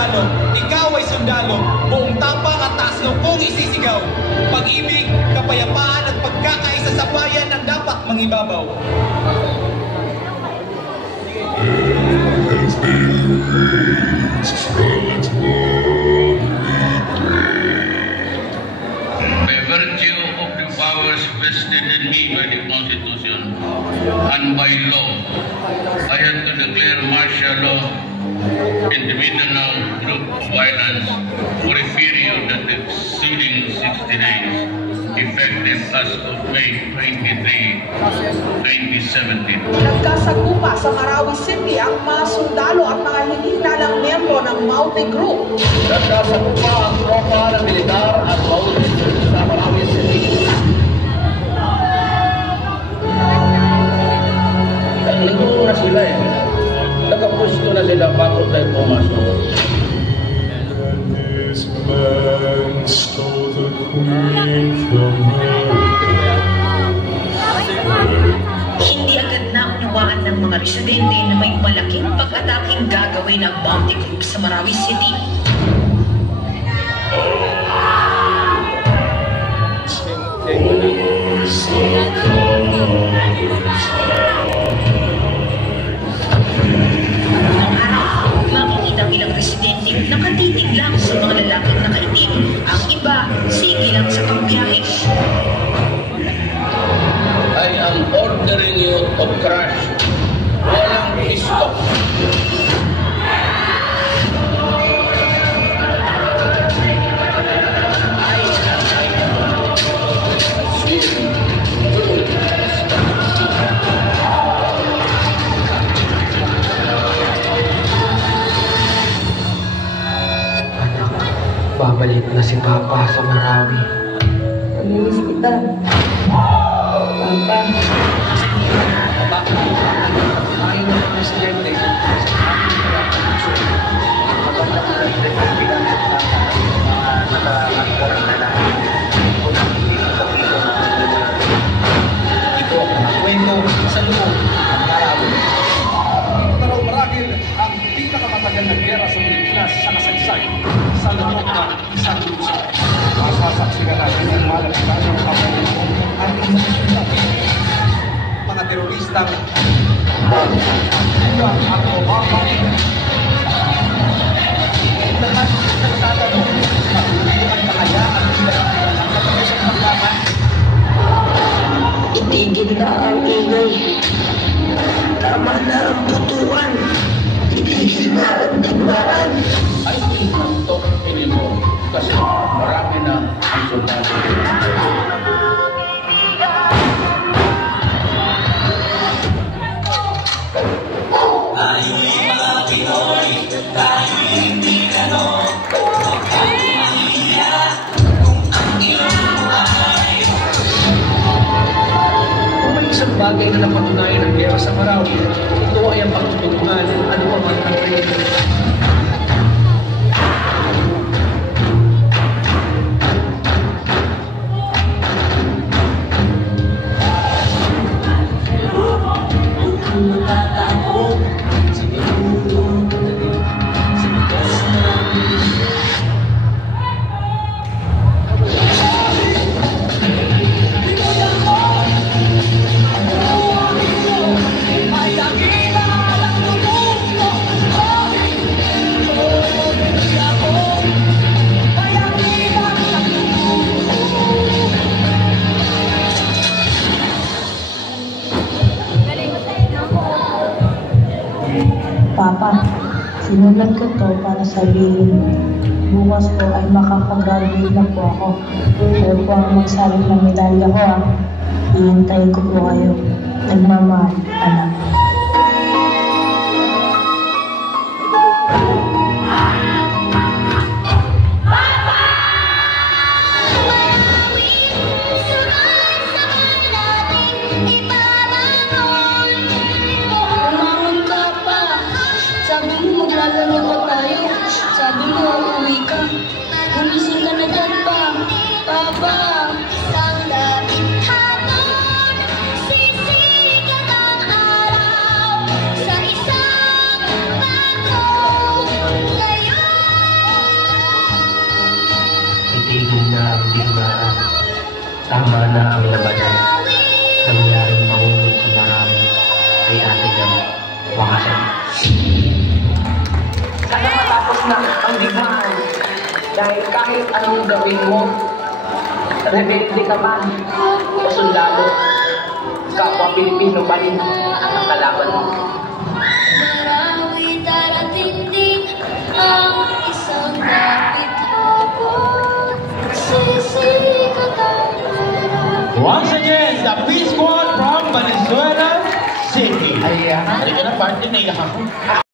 sundalo, ikaw ay sundalo, buong tapang at taas ng kong isisigaw. Pag-ibig, kapayapaan at pagkakaisa sa bayan ang dapat mangibabaw. By virtue of the powers vested in me by the Constitution and by law, I have to declare martial law in the Mindanao group of violence for a period that exceeding 60 days, effective as of May 23, 2017. Nagkasagupa sa Marawi City ang mga sundalo at mga hindi nalang miyembro ng Maute Group. Nagkasagupa ang tropa ng militar at Maute Group sa Marawi City. Naglinggo na sila eh. Nakapusto na sila bago tayo pumasok. This man stole the queen from her. Hindi agad naunawaan ng mga residente na may malaking pag-ataking gagawin ng Bounty Group sa Marawi City. Makikita bilang residente nakatitig lang sa mga lalaking nakaitim. Ang iba, sige lang sa pagbiyahe. I am ordering you to crash. Walang stop. Babalik na si Papa sa Marawi. Pamilis kita. Papa. Ayaw ng presidente. Ito ang kwento sa loob ng Marawi. Pero marahil ang pinakamatagal na gera sa Pilipinas sa kasaysayan sa loob ng isang lusa. Masasaksikan natin ang malagyan ng kapatid ang internasyonal. Mga teroristang iwan at Obama. Lahat ng tatanong matuloy ang kahayaan nila ng kapatid maglaban. Itigil na ang ingay. Tama na ang butuan. Itigil na ang digmaan. I will not talk anymore kasi marami na ang soldado. Kung may isang bagay na napatunayan ng gera sa Marawi, ito ay ang pagtutulungan ano ang mga country. Papa, sinulat ko to para sabihin bukas po ay makapag-graduate na po ako. Kayo po ang magsabi ng medalya ko ah. Ihintayin ko po kayo. Nagmamahal, anak. Sabi mo, uuwi ka. Gumising ka na dyan pa. Papa! Isang labing hapon, sisikat ang araw sa isang bago. Ngayon Dahil kahit anong gawin mo, rebelde ka man o sundalo, kapwa Pilipino pa rin ang kalaban mo. Marawi darating din ang isang lapit hapon. Sisikat ang meron. Once again, the Peace Squad from Valenzuela City. Ay, Halika na, party na iyak ako.